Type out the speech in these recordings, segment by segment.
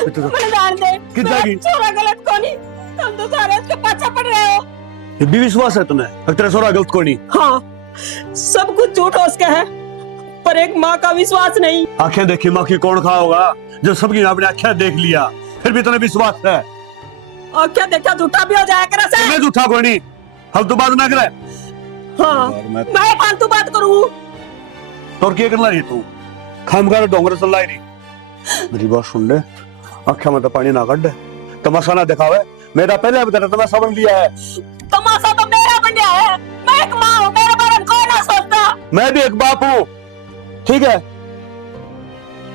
मैंने जान दे कितना की छोरा गलत को नहीं, तुम तो सारे उसके पीछे पड़ रहे हो। ये भी विश्वास है तुम्हें अब तेरा सोरा गलत को नहीं? हाँ, सब कुछ झूठ हो उसका है, पर एक माँ का विश्वास नहीं। आंखें देखी माँ की कौन खा होगा, जब सबकी आपने आंखें देख लिया फिर भी तुम्हें विश्वास है? और क्या देखा, झूठा भी हो जाया कर ऐसे। मैं झूठा कोई नहीं, हम तो बात ना करे। हाँ, मैं फालतू बात करूँ तो क्या करना रही तू? खामगार डोंगर चल रही मेरी बात सुन ले, आंखें में तो पानी ना काट, तमाशा ना दिखावे। मेरा पहले भी तेरा तमाशा बन लिया है। तमाशा तो मेरा बन गया है, मैं एक माँ हूँ, मेरे बारे में कोई ना सोचता। मैं भी एक बाप हूँ, ठीक है?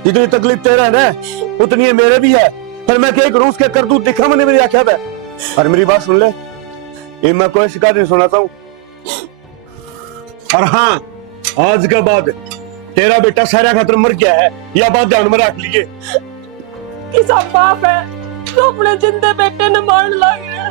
जितनी तकलीफ तेरा है ना उतनी है मेरे भी है, पर मैं क्या करूँ? उसके करतूत दिखा मैंने मेरी आंखें पे। और मेरी बात सुन ले, ये मैं कोई शिकायत नहीं सुनाता हूँ। और हाँ, आज के बाद तेरा बेटा सारा खतर मर गया है, यह बात ध्यान में रख लीजिए। किसा बाप है तो अपने जिंदे बेटे ने मार लग गया।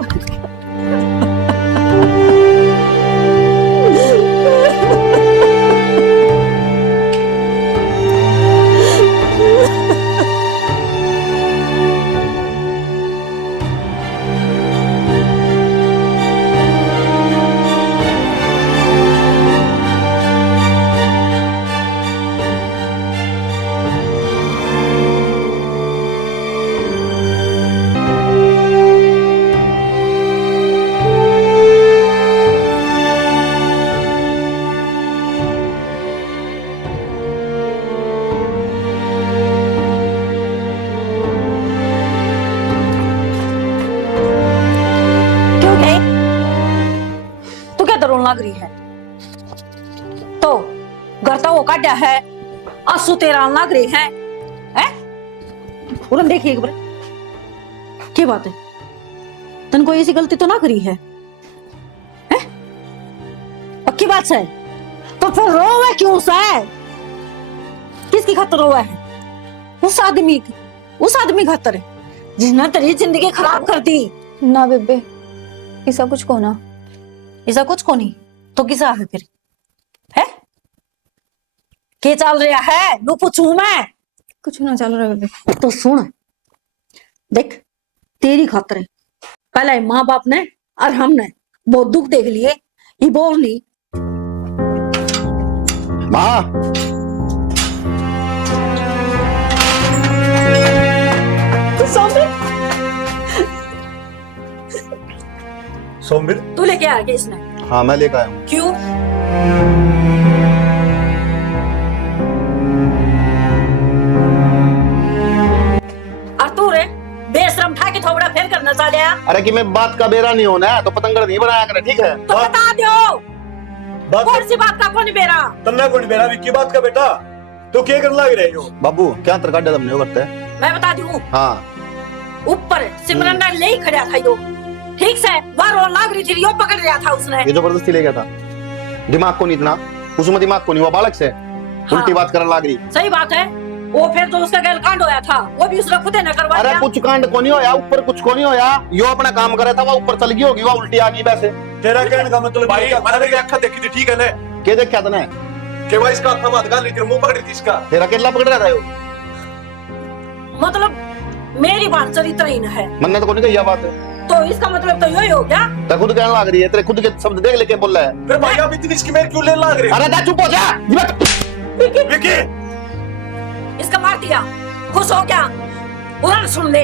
लग रही है तो घर तो वो काटा है, आंसू तेरा लग रही है, हैं? देखिए एक बार क्या बात है, तन कोई ऐसी गलती तो ना करी है, हैं? पक्की बात है तो फिर रोवे क्यों से? किसकी खातर रोवा है? उस आदमी खातर जिसने तेरी जिंदगी खराब कर दी ना बेबे, ऐसा कुछ को ना। ऐसा कुछ को नहीं तो किसा है फिर? है क्या चल रहा है? नु पूछूं मैं? कुछ ना चल रहा बेबे। तो सुन देख, तेरी खातर है पहले माँ बाप ने और हमने बहुत दुख देख लिए, ये बोल नहीं माँ। सोमवीर तू लेके आ गया इसने? हाँ मैं लेकर आया हूँ। क्यों? और तू रे बेशरम ठा के थोबड़ा फेर करना चाह लिया। अरे कि मैं बात का बेरा नहीं होना है तो पतंगड़ नहीं बनाया करे, ठीक है? तो बता दो बात कौन सी बात का कौन बेरा? तन्ना कौन बेरा भी की बात का बेटा, तो क्या कर लग रहे हो? बाबू क्या तरका डदम नहीं करते? मैं बता दूं, हाँ ऊपर सिमरन ने ले ही खड़ा था यो, ठीक से बार लाग रही थी, यो पकड़ लिया था उसने। ये जबरदस्ती ले गया था, दिमाग को नहीं इतना, उसमें दिमाग को नहीं हुआ बालक से उल्टी बात करने लग रही। सही बात है, वो फिर तो उसका गैल कांड होया था, वो भी उसने खुद ने करवा अरे दिया। कुछ कांड को नहीं होया, ऊपर कुछ को नहीं होया, यो अपना काम कर रहा था, वो ऊपर चल गई होगी, वो उल्टी आ गई। वैसे तेरा कहने का मतलब भाई मैंने भी आंखें देखी थी, ठीक है ना? क्या देखा तने? कि भाई इसका हाथ हाथ गाल मुंह पकड़ी थी इसका। फिर अकेला पकड़ रहा था यो? मतलब मेरी बात चरित्र ही न है, मन्ने तो को नहीं कही बात है, तो इसका मतलब तो यही हो गया। तो खुद कहने लग रही है, तेरे खुद के शब्द देख लेके बोल रहा है। फिर भाई आप इतनी इसकी मेरे क्यों ले लग रहे? अरे जा चुप हो जा। विकी इसका मार दिया, खुश हो गया, उन्होंने सुन ले,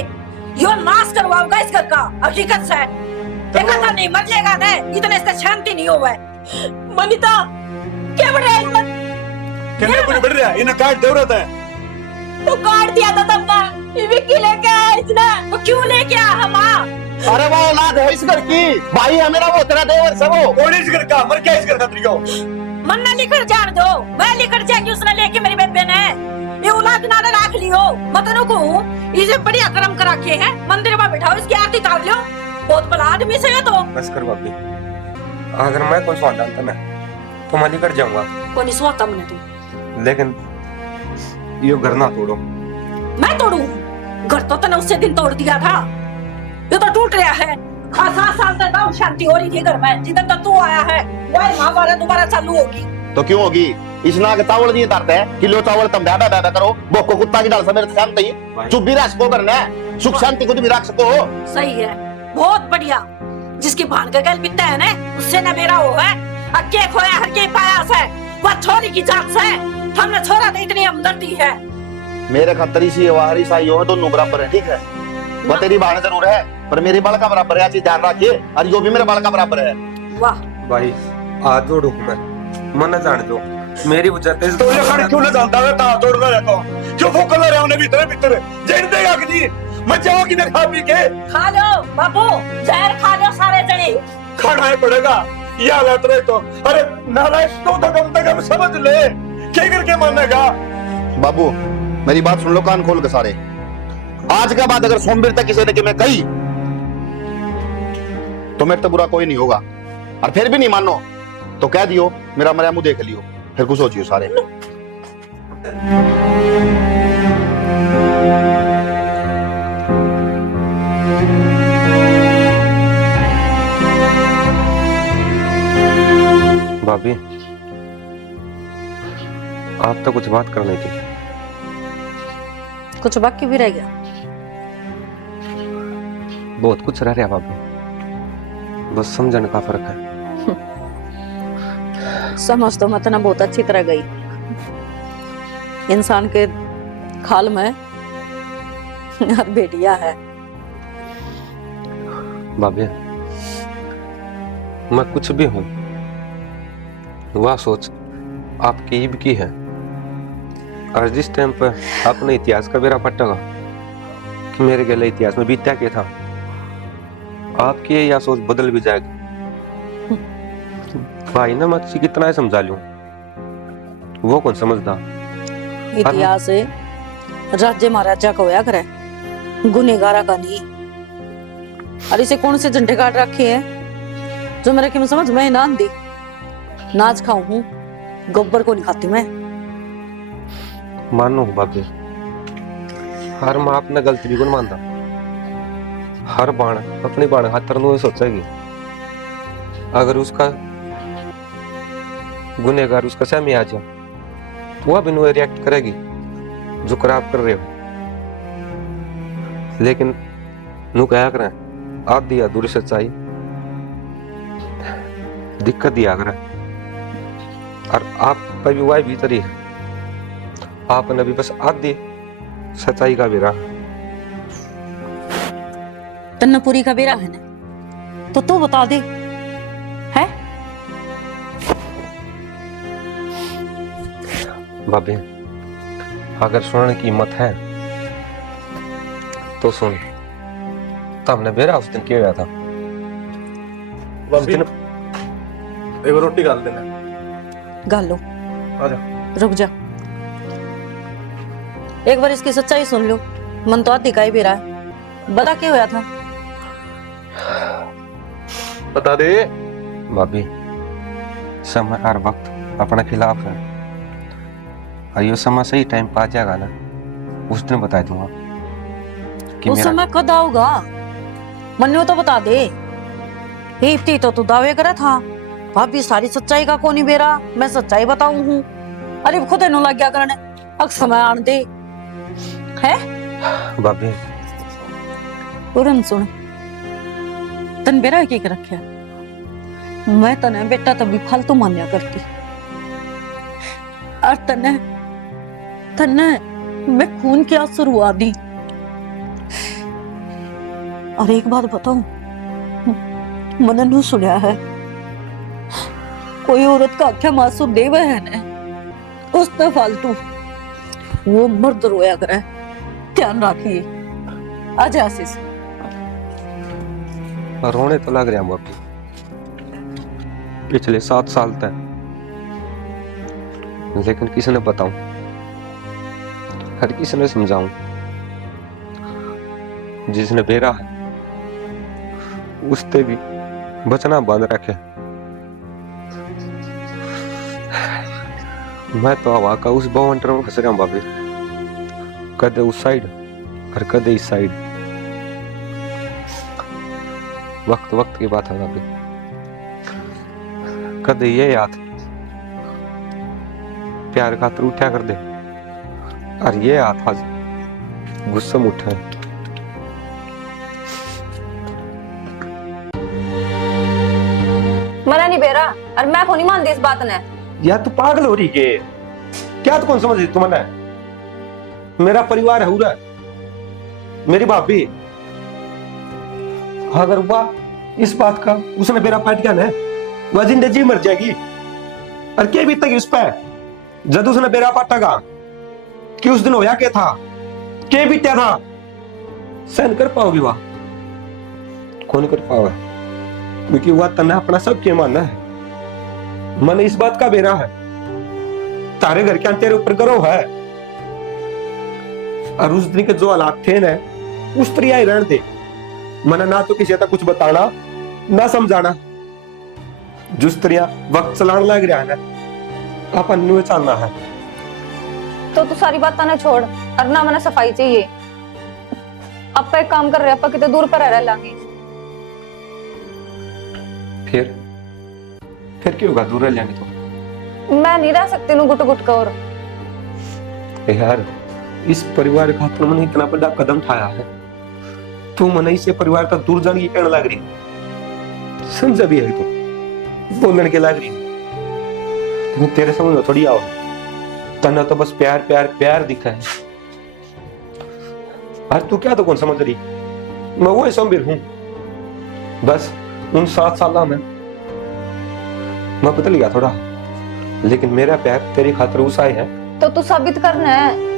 यो नाश करवाऊंगा इस घर का, हकीकत से देखा था नहीं मर जाएगा ना, इतने इसका शांति नहीं हुआ है। मनीता क्या बढ़ रहा है? कहने को नहीं बढ़ रहा है, इन्हें काट दे रहा है। तो काट दिया था तब ना, विक्की लेके आया इसने, तो क्यों लेके आया हम? अरे वो औलाद है इस घर की, भाई है मेरा, वो तेरा देवर से वो। कौन इस घर का, मर क्या इस घर का तरीका? मन्ना लेकर जान दो, मैं लेकर जाएगी उसने लेके मेरी बेबे ने, ये औलाद ना रख लियो, मतलब को इसे बढ़िया कर्म करा के है, मंदिर में बैठाओ, इसकी आरती उतार लो, बहुत भला आदमी से है। तो बस कर भाभी, अगर मैं कोई सवाल डालता ना तो मैं लेकर जाऊंगा, कोई नहीं सोता मैंने तुम, लेकिन ये घर ना तोड़ो। मैं तोड़ू? घर तो तने उससे दिन तोड़ दिया था, ये तो टूट रहा है। 7 साल तक गाँव शांति हो रही थी घर में, जिधर तक तू आया है वही महाभारत दोबारा चालू होगी। तो क्यों होगी? इस नाग चावल नहीं उतारते हैं, किलो चावल तम बैबा बैबा करो, बोको कुत्ता की डाल समेत शांत ही चुप भी रह, इसको करना है। सुख शांति को तुम रख सको। सही है, बहुत बढ़िया। जिसकी भान का गल बिता है ना, उससे न मेरा हो है। अक्के खोया हर के पाया से, वह छोरी की जात से। हमने छोरा तो इतनी हमदर्दी है। मेरे खातर इसी वाहरी साई हो, दोनों बराबर है, ठीक है। वो तेरी बहन जरूर है, पर मेरी बाल का बराबर है, चीज ध्यान रखिए। और यो भी मेरे बाल का बराबर है। वाह भाई हाथ जोड़ू मैं, मन जान दो मेरी वजह से। तो ये खड़े क्यों ना जानता है, ता तोड़ना रहता हूं। क्यों फूक कर रहे हो ने भीतर भीतर जेड़ देगा कि नहीं? मैं जाऊंगी ना खा पी के। खा लो बाबू, जहर खा लो सारे जने। खाना ही पड़ेगा, ये हालत रहे तो। अरे नारायण तो कम से कम समझ ले, क्या करके मानेगा? बाबू मेरी बात सुन लो कान खोल के सारे। आज के बाद अगर सोमवीर तक किसी ने कि मैं कही, तो मेरे तो बुरा कोई नहीं होगा। और फिर भी नहीं मानो तो कह दियो मेरा मरिया मुंह देख लियो, फिर कुछ सोचियो सारे। भाभी आप तो कुछ बात करनी थी। कुछ बाकी भी रह गया? बहुत कुछ रह रहा भाभी, बस समझने का फर्क है। समझ तो मत ना बहुत अच्छी तरह गई। इंसान के खाल में हर बेटिया है। भाभी मैं कुछ भी हूं, वह सोच आपकी ईब की है। और जिस टाइम पर अपने इतिहास का बेड़ा पटेगा कि मेरे गले इतिहास में बीता क्या था, आपकी यह सोच बदल भी जाएगी। भाई ना मैं कितना ही समझा लूं, वो कौन समझदा। इतिहास है राज्य महाराजा का होया करे, गुनेगारा का नहीं। और इसे कौन से झंडे काट रखे हैं जो मेरे की समझ में ना आती। नाच खाऊं हूं, गोबर को नहीं खाती मैं। मानो भाभी, हर माँ अपने गलती भी नहीं मानता। हर बाण अपनी बाण खातर नु सोचेगी। अगर उसका गुनेगार उसका सहमी आ जाए, तो वह भी नु रिएक्ट करेगी जो खराब कर रहे हो। लेकिन नु क्या करें, आधी अधूरी सच्चाई दिक्कत दिया करें। और आप पर भी वही भीतर ही है, आपने भी बस आधी सच्चाई का बेरा। तन्ना पूरी का बेरा है ना, तो तू बता दे है। भाभी अगर सुनने की हिम्मत है तो सुन। तो हमने बेरा उस दिन किया था। उस दिन एक रोटी डाल देना। गालो आजा। रुक जा, एक बार इसकी सच्चाई सुन लो। मन तो आती काई बेरा है, बता क्या होया था। बता दे। भाभी समय हर वक्त अपने खिलाफ है। और ये समय सही टाइम पा जाएगा ना, उस दिन बता दूंगा कि उस समय कद आओगा। मन्नो तो बता दे। हिप्ती तो तू दावे करा था, भाभी सारी सच्चाई का कोनी बेरा मैं सच्चाई बताऊं हूँ। अरे खुद नो लग गया करने, अब समय आन दे है। भाभी उरन सुन, तन बेरा के रखे मैं तने बेटा तभी फालतू मान्या करती। और तने तने मैं खून की शुरुआत दी। और एक बात बताऊं, मैंने नू सुना है कोई औरत का आख्या मासूम देव है ने उसने फालतू वो मर्द रोया करे। ध्यान रखिए। आजा आशीष। रोने तो लग रहा भाभी, पिछले 7 साल तक। लेकिन किसी ने बताऊं, हर किसी ने समझाऊं, जिसने बेरा है उसते भी बचना बांध रखे। मैं तो हवा का उस बाउंड्री में फंस रहा हूं भाभी, कदे उस साइड और कदे इस साइड। वक्त वक्त की बात है भाभी, कदे ये याद प्यार खातर उठा कर दे, और ये हाथ आज गुस्सा में उठा है। मना नहीं बेरा और मैं को नहीं मानती इस बात ने। यार तू पागल हो रही के? क्या तू कौन समझ रही तुमने? मेरा परिवार है पूरा, मेरी भाभी। अगर वह इस बात का उसने मेरा पाट क्या ना, वह जिंदगी मर जाएगी। और क्या बीतेगी उस पर जब उसने मेरा पाटेगा कि उस दिन होया क्या था, क्या बीत्या था? सहन कर पाओगी वह? कौन कर पाओगे? क्योंकि वह तन्ना अपना सब के मानना है। मन इस बात का बेरा है, तारे घर के तेरे ऊपर गर्व है। और उस दिन के जो हालात थे ना, उस पर ही रहने दे। मन ना तो किसी तक कुछ बताना ना समझाना। जिस तरह वक्त चलाने लग रहा है ना, अपन नु चलना है। तो तू सारी बात ना छोड़ और ना मना सफाई चाहिए। अब एक काम कर रहे हैं, कितने दूर पर रह लांगे। फिर क्यों होगा दूर रह जाने तो? मैं नहीं रह सकती हूँ गुट गुट कर। यार इस परिवार का तुमने इतना बड़ा कदम उठाया है, तू मन से परिवार तक दूर जाने की कहने लग रही, समझ भी है तू बोलने के लग रही। लेकिन तेरे समझ में थोड़ी आओ, तना तो बस प्यार प्यार प्यार दिखा है। आज तू क्या तो कौन समझ रही? मैं वो संबीर हूं। बस उन 7 साल में मैं बदल गया थोड़ा, लेकिन मेरा प्यार तेरी खातिर उस आए है। तो तू साबित करना है।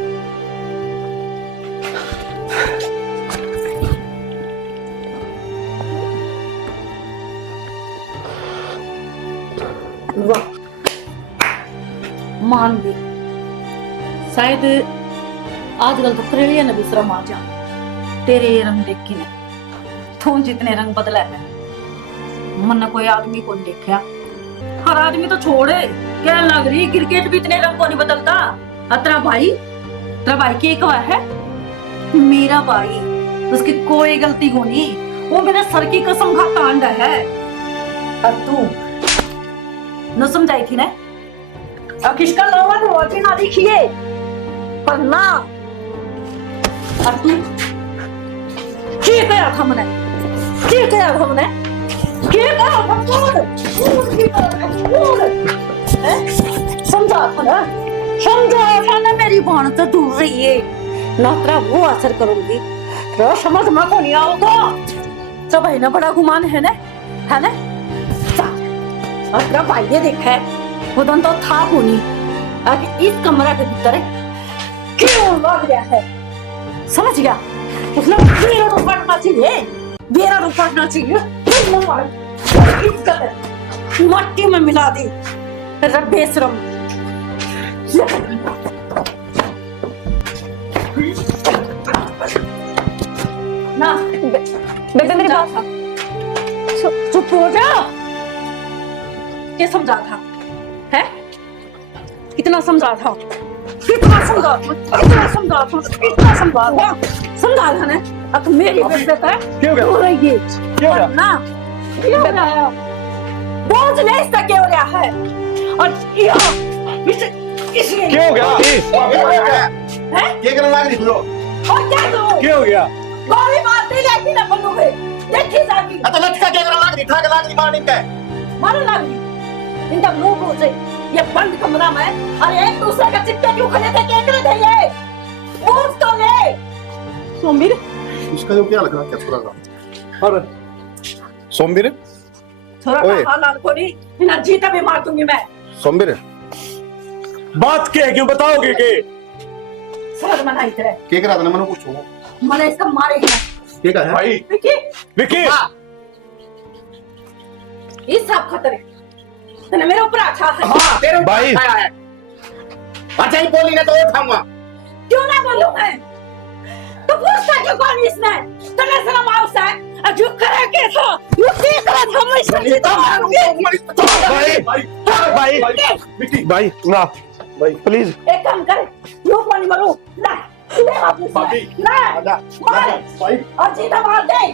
वाह, मान ली। शायद आजकल तो करेलिया ने भी शर्म आ जा। तेरे ये रंग देख के ने तू जितने रंग बदला है, मन कोई आदमी को नहीं देखा। हर आदमी तो छोड़े, क्या लग रही क्रिकेट भी इतने रंग को नहीं बदलता। तेरा भाई के कहा है मेरा भाई, उसकी कोई गलती को नहीं, वो मेरे सर की कसम का कांड है। और तू न समझाई थी ना, अब किसका लोवा तो रोटी ना दिखिए पर ना। और तू क्या करा था मैंने, क्या करा था मैंने, क्या करा था? समझा था ना, समझा था ना, मेरी बहन तो दूर रही है ना, तेरा वो असर करूंगी, तेरा समझ में को नहीं आओगा। सब है ना, बड़ा गुमान है ना, है ना? और तेरा भाई ये देखा है, वो तो था होनी, अभी इस कमरा के भीतर क्यों लग गया है, समझ गया? उसने बेरा तो पड़ना चाहिए, बेरा तो पड़ना चाहिए। मट्टी में मिला दी बेशरम। ना बेबे मेरी बात था। चुप हो जा। क्या समझा था? है कितना समझा था, कितना समझा था, कितना समझा था, कितना समझा था, समझा था ना। अब मेरी बेटे का क्यों गया? हो रही है क्यों गया? ना, क्यों हो रहा है? बोझ नहीं इसका क्यों हो रहा है? और इसलिए क्यों हो गया? है क्या करने लग रही तू? और क्या करूं? क्यों हो गया? गोली मार दी लेकिन ना बनोगे, देखी जागी। तो लटका क्या करने लग रही? ठाक लग रही मारने का? मारने लगी इनका मुंह पूछे ये बंद कमरा में, और एक दूसरे का चिट्टे क्यों खड़े थे, क्या करे थे ये? पूछ तो ले सोमवीर। इसका जो क्या लग रहा है, क्या छोड़ा था? और सोमवीर, थोड़ा ओए। हालात को नहीं, बिना जीता भी मार दूंगी मैं। सोमवीर, बात क्या है, क्यों बताओगे के? समझ में नहीं तेरे, क्या करा था? मैंने पूछूंगा मैंने इसका मारे है। क्या कहा है? भाई विकी विकी, इस सब खतरे तने मेरे ऊपर अच्छा है। हाँ, तेरे ऊपर भाई। आया है। अच्छा ही बोली ना तो उठाऊंगा। क्यों ना बोलूं मैं? तो पूछता क्यों कौन इसमें? तने शर्म आउस है? और जो करे के था, यो के करे था, मैं समझी तो भाई भाई विकी, भाई ना भाई प्लीज। एक काम करे, यो पानी मारो ना, ले वापस भाभी, ना, आजा, मार भाई। और जीता मार दे।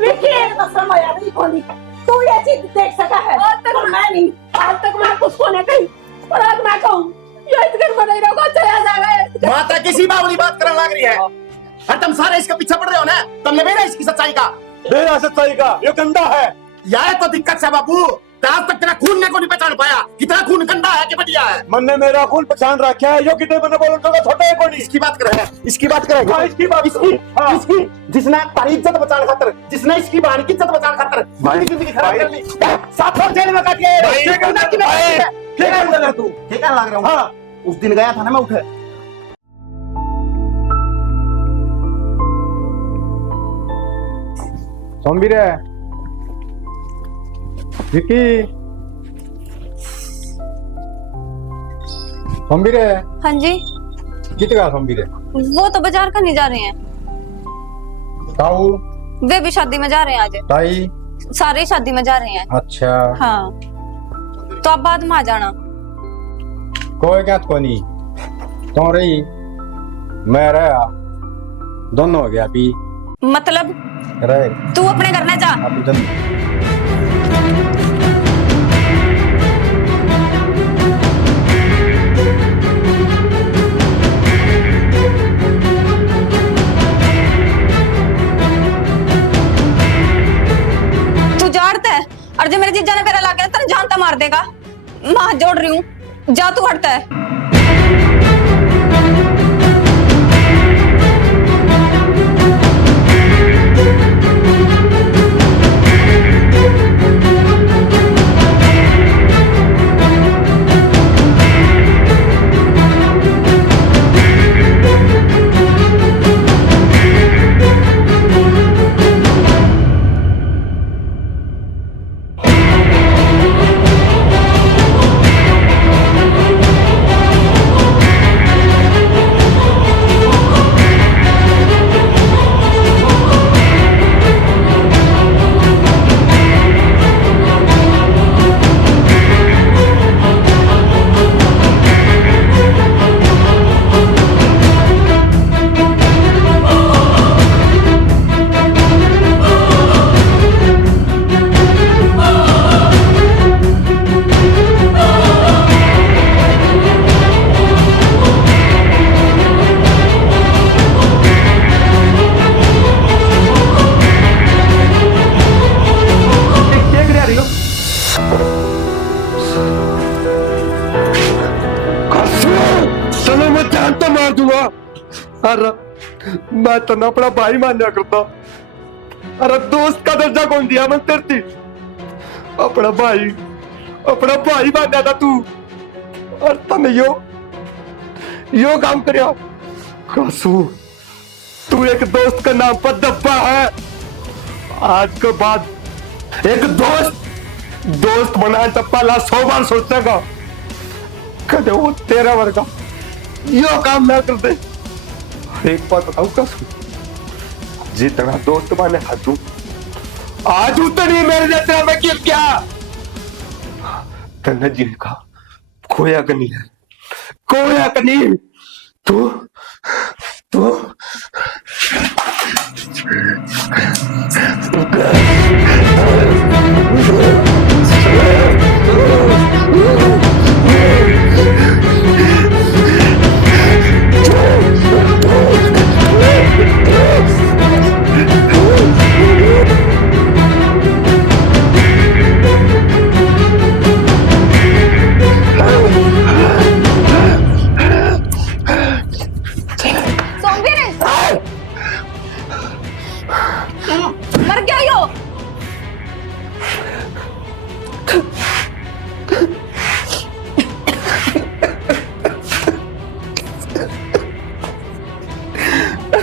विकी एक तो शर्म आया नहीं कोनी, तू ये चीज देख सका है और मैं नहीं। आज तक मैं कुछ को नहीं कही, पर आज मैं कहूं ये इधर बने रहोगे, चला जाएगा। माता किसी बावली बात करने लग रही है, और तुम सारे इसके पीछे पड़ रहे हो ना। तुमने मेरा इसकी सच्चाई का मेरा सच्चाई का ये गंदा है। यार तो दिक्कत है बाबू। आज तक तेरा खून ने को नहीं पहचान पाया कितना खून गंदा है कि बढ़िया है। मन ने मेरा खून पहचान रखा है, जो कितने मैंने बोलो तो छोटा है कोई। इसकी बात कर रहे हैं, इसकी बात कर रहे हैं। हाँ, इसकी बात इसकी हाँ। इसकी जिसने तारी इज्जत बचाने खातर, जिसने इसकी बहन की इज्जत बचाने खातर भाई, अपनी जिंदगी खराब भाई। कर ली, 7 साल जेल में काटे। भाई, ठीक है तू ठीक है लग रहा हूँ। हाँ। उस दिन गया था ना मैं उठे, सोमवीर विकी सोमवीर हाँ जी, कित गया सोमवीर वो तो बाजार का नहीं जा रहे हैं, ताऊ वे भी शादी में जा रहे हैं आज, ताई सारे शादी में जा रहे हैं। अच्छा हाँ, तो आप बाद में आ जाना। कोई क्या को नहीं तो रही मैं रहा दोनों हो गया अभी मतलब रहे तू अपने घर में जा। अभी जन तू जानता है, और जो मेरे जीजा ने मेरा ला के तेरे जानता मार देगा। मां जोड़ रही हूँ, जा तू हटता है। चलो मैं जान तो मार दूंगा। अरे मैं तो ना अपना भाई मान्या करता। अरे दोस्त का दर्जा कौन दिया मैं तेरे, अपना भाई मान्या था तू, और तने यो काम करया। कसू तू एक दोस्त का नाम पर दब्बा है। आज के बाद एक दोस्त बनाए तो पहला 100 बार सोचेगा कदे वो तेरा वर्गा यो काम ना कर दे। एक बात बताऊं कसू, जितना दोस्त बने हाथू आज उतनी मेरे जैसे मैं क्या तन्ने जी का खोया कनी है, खोया कनी तू मर गया यो।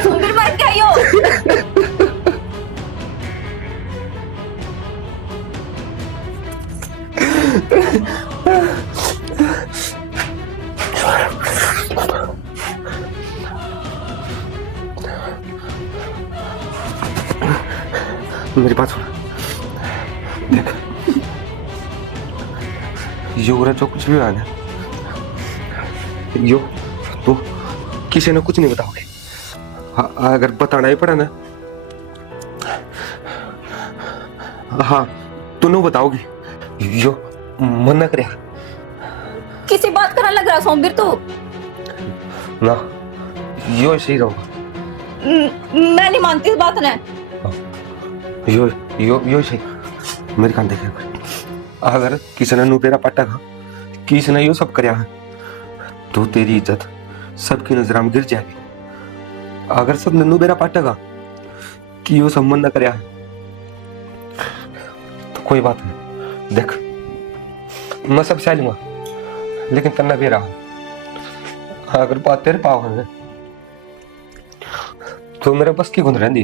सुंदर मर गया यो। मेरी बात सुन, देख यो जो कुछ भी हुआ ना, यो तो किसी ने कुछ नहीं बताओगे। अगर बताना ही पड़ा ना, हाँ तूने बताओगी। यो मना कर किसी बात करने लग रहा सोमवीर तू। ना, यो सही रहूंगा। मैं नहीं मानती इस बात ने। यो सही, मेरे कान देखे अगर किसी ने नु बेरा पटका किसी ने यो सब करया है तो तेरी इज्जत सबकी नजर में गिर जाएगी। अगर सब नन्नू बेरा पटका कि यो संबंध न करया है तो कोई बात नहीं। देख मैं सब सह लूंगा लेकिन तन्ना बेरा अगर बात तेरे पाव है तो मेरे बस की गुंद रही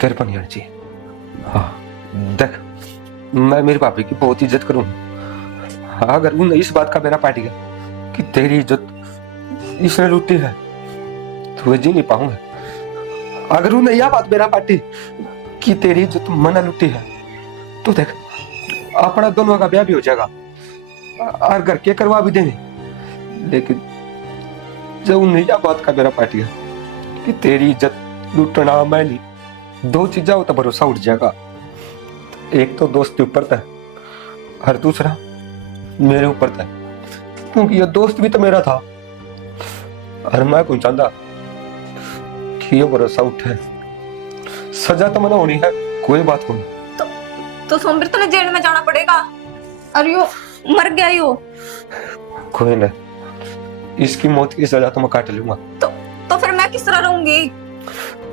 तेरे पर नहीं आनी चाहिए। हाँ देख मैं मेरी भाभी की बहुत इज्जत करूं। अगर उन इस बात का बेरा पाट गया कि तेरी इज्जत इसने लूटी है तो मैं जी नहीं पाऊंगा। अगर उन्हें यह बात बेरा पाटी कि तेरी इज्जत मना लूटी है तो देख अपना दोनों का ब्याह भी हो जाएगा और घर के करवा भी देंगे। लेकिन जब उन्हें यह बात का बेरा पाट गया कि तेरी इज्जत लूटना मैं नहीं, दो चीजें हो तो भरोसा उठ जाएगा। एक तो दोस्त के ऊपर था और दूसरा मेरे ऊपर था, क्योंकि ये दोस्त भी तो मेरा था और मैं कौन चाहता कि ये भरोसा उठे। सजा तो मना होनी है, कोई बात नहीं। तो सोमवीर तुम्हें जेल में जाना पड़ेगा और यो मर गया यो। कोई नहीं, इसकी मौत की सजा तो मैं काट लूंगा। तो फिर मैं किस तरह रहूंगी?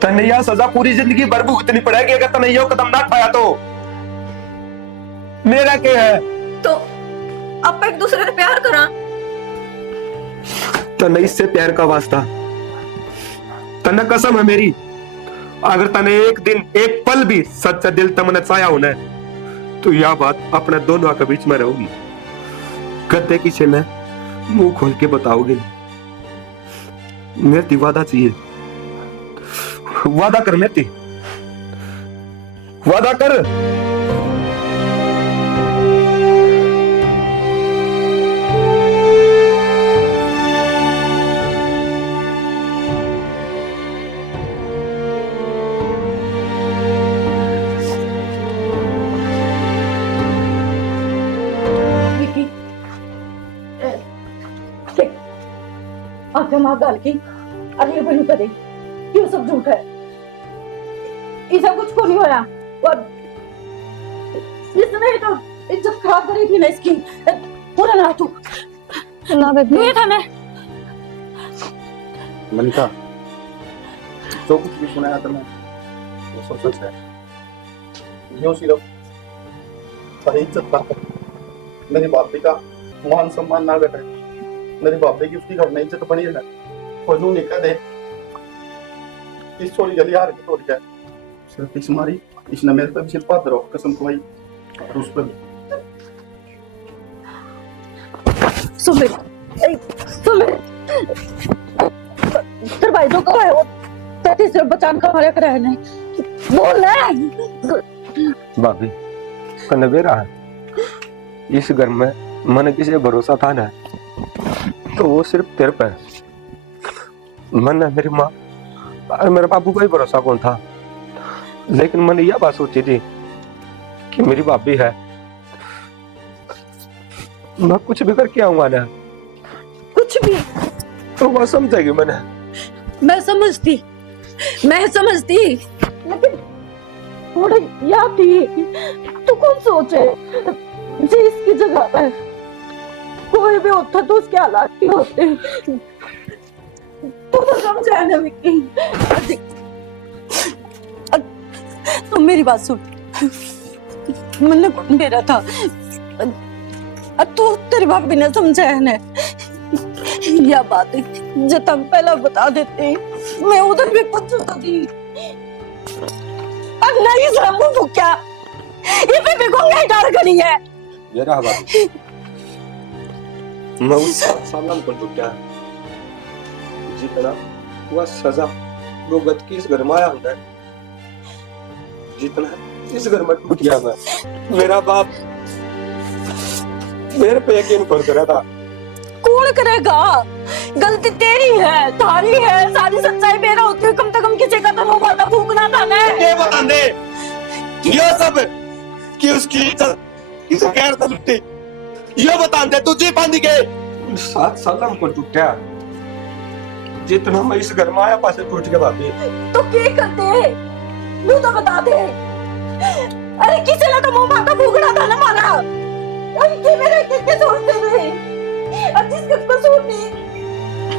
तने यह सजा पूरी जिंदगी भर भुगतनी पड़ेगी अगर तने यो कदम ना उठाया तो। मेरा क्या है? तो आप एक दूसरे से प्यार करा। तने इससे प्यार का वास्ता, तने कसम है मेरी, अगर तने एक दिन एक पल भी सच्चा दिल तमने चाया होना है तो यह बात अपने दोनों के बीच में रहेगी। कदे किसी ने मुंह खोल के बताओगे मेरी वादा चाहिए। वादा कर मेरी, वादा कर। आगे मां गाल की अरे बनी करे क्यों सब झूठ है। इसे कुछ को नहीं होया और इसने तो इज्जत खराब करी थी ना इसकी। पूरा ना तू ना बेबी नहीं था ना मनिका जो कुछ भी सुनाया था मैं वो सब सच है। यूं सिर्फ सारी इज्जत का मेरी भाभी का मान सम्मान ना घटे, मेरी भाभी की उसकी घर में इज्जत बनी रहे। और नू निकल दे इस छोरी गली हार के तोड़ गया सिर्फ इस मारी इसने मेरे पे भी सिर पात रहो कसम खुआई और उस पर सुमित सुमित तेरे भाई जो कहा है वो तेरी सिर्फ बचान का हमारे कर नहीं बोल रहे भाभी कन्वेरा है इस घर में मन किसी भरोसा था ना तो वो सिर्फ तेरे पे है। मन मेरी माँ और मेरे बाबू का ही भरोसा कौन था, लेकिन मैंने यह बात सोची थी कि मेरी भाभी है, मैं कुछ भी करके आऊंगा ना कुछ भी तो वो समझेगी। मैं समझती लेकिन थोड़ा याद थी तू कौन सोचे जी इसकी जगह पे कोई भी होता तो उसके हालात की होते। तू तो समझा ना विक्की। तो मेरी बात सुन, मैंने मेरा था तू तेरी भाभी ने समझाया ना यह बात है जब हम पहला बता देते मैं उधर भी पूछ थी। अब नहीं जरा मुंह फूका ये पे भी कोई डर गई है। ये रहा भाभी, मैं उस सामने पर टूटा जितना वह सजा वो गत की इस घर में आया होता है जितना इस घर में टूट गया मैं। मेरा बाप मेरे पे यकीन कर रहा था। कौन करेगा? गलती तेरी है थारी है, सारी सच्चाई मेरा होती है। कम से कम किसी का तो मुंह माथा फूकना था ना। ये बता दे ये सब कि उसकी इज्जत किसे गैर था लुट्टी, ये बता दे तुझे बांध के 7 साल हमको टूटा जितना मैं इस घर में आया पासे टूट के भाभी। तो क्या करते मुंह तो बता दे। अरे किसी ने तो मुंह माथा फूकना था ना के छोड़ते रहे और जिसका कसूर नहीं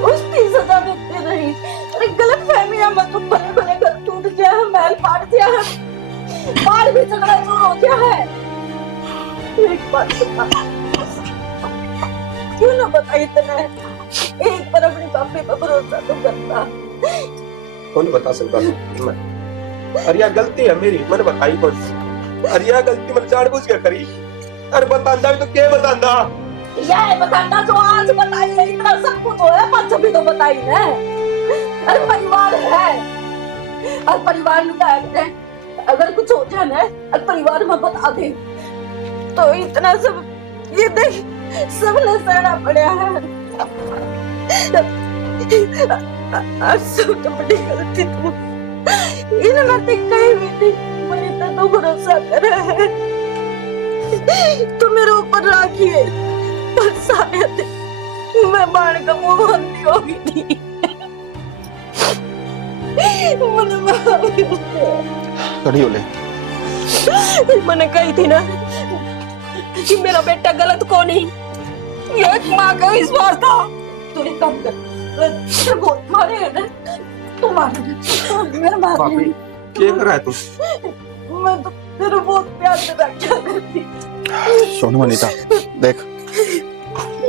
उसकी सजा देते रहे। अरे गलत फहमियां मत बड़े बड़े घर टूट गया है, महल फाड़ दिया है, बाहर भी झगड़ा जोर हो गया है। एक बात बता, क्यों ना बताई इतना? एक बार अपनी पापी पर भरोसा तो करता। कौन बता सकता मैं? अरे यार गलती है मेरी, मैंने बताई कौन सी? अरे यार गलती मैंने जानबूझ के करी। अरे बतांदा भी तो क्या बतांदा? यह बताना जो आज बताई है, इतना सब कुछ हो है पर जब भी तो बताई ना। अरे परिवार है और परिवार में क्या है, अगर कुछ हो जाए ना और परिवार में बता दे तो इतना सब ये देख सबने सहना पड़ा है। आज सब तो बड़ी गलती तू इन्होंने कहीं भी नहीं मैंने तो भरोसा करा है, तो मेरे ऊपर राखी है, पर शायद मैं बाण का मुंह बंदी हो गई थी। खड़ी हो ले। मैंने कही थी ना कि मेरा बेटा गलत को नहीं, ये एक माँ का विश्वास था। तू एक काम कर, बहुत मारे है ना, तू मार मेरा मार पापी क्या कर रहा है तू? मैं तो तेरे बहुत प्यार से रखा करती। सोनू अनीता देख,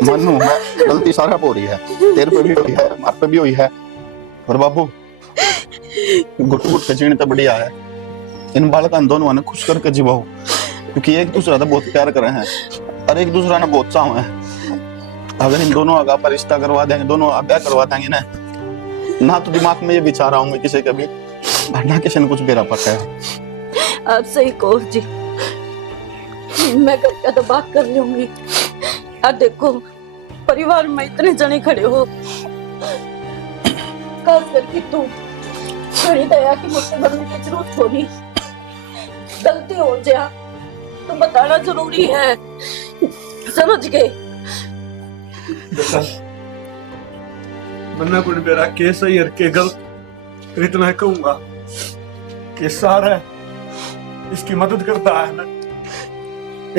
मनु मैं गलती सारा हो रही है, तेरे पे भी हुई है, हमारे पे भी हुई है, और बाबू गुट गुट के जीने तो बढ़िया है। इन बालक दोनों ने खुश करके जीवाओ, क्योंकि एक दूसरा तो बहुत प्यार करे हैं और एक दूसरा ने बहुत चाह है। अगर इन दोनों आगा पर रिश्ता करवा देंगे, दोनों आगा करवा देंगे ना तो दिमाग में ये विचार आऊंगे किसी का भी, ना किसी ने कुछ बेरा पता है। आप सही कहो जी, मैं करके तो बात कर लूंगी। और देखो परिवार में इतने जने खड़े हो, खास करके तू, बड़ी दया की मुझसे बनने की जरूरत होगी। गलती हो जाए तो बताना जरूरी है, समझ गए? बेटा मन्ना कुछ मेरा केस है यार के गलत इतना कहूंगा कि सारा इसकी मदद करता है ना,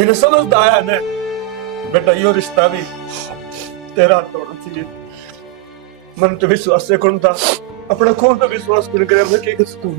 इन्हें समझता है ना। बेटा यो रिश्ता भी तेरा तोड़ना चाहिए। मन तो विश्वास से कौन था, अपना कौन तो विश्वास कर मैं क्या कर सकूं?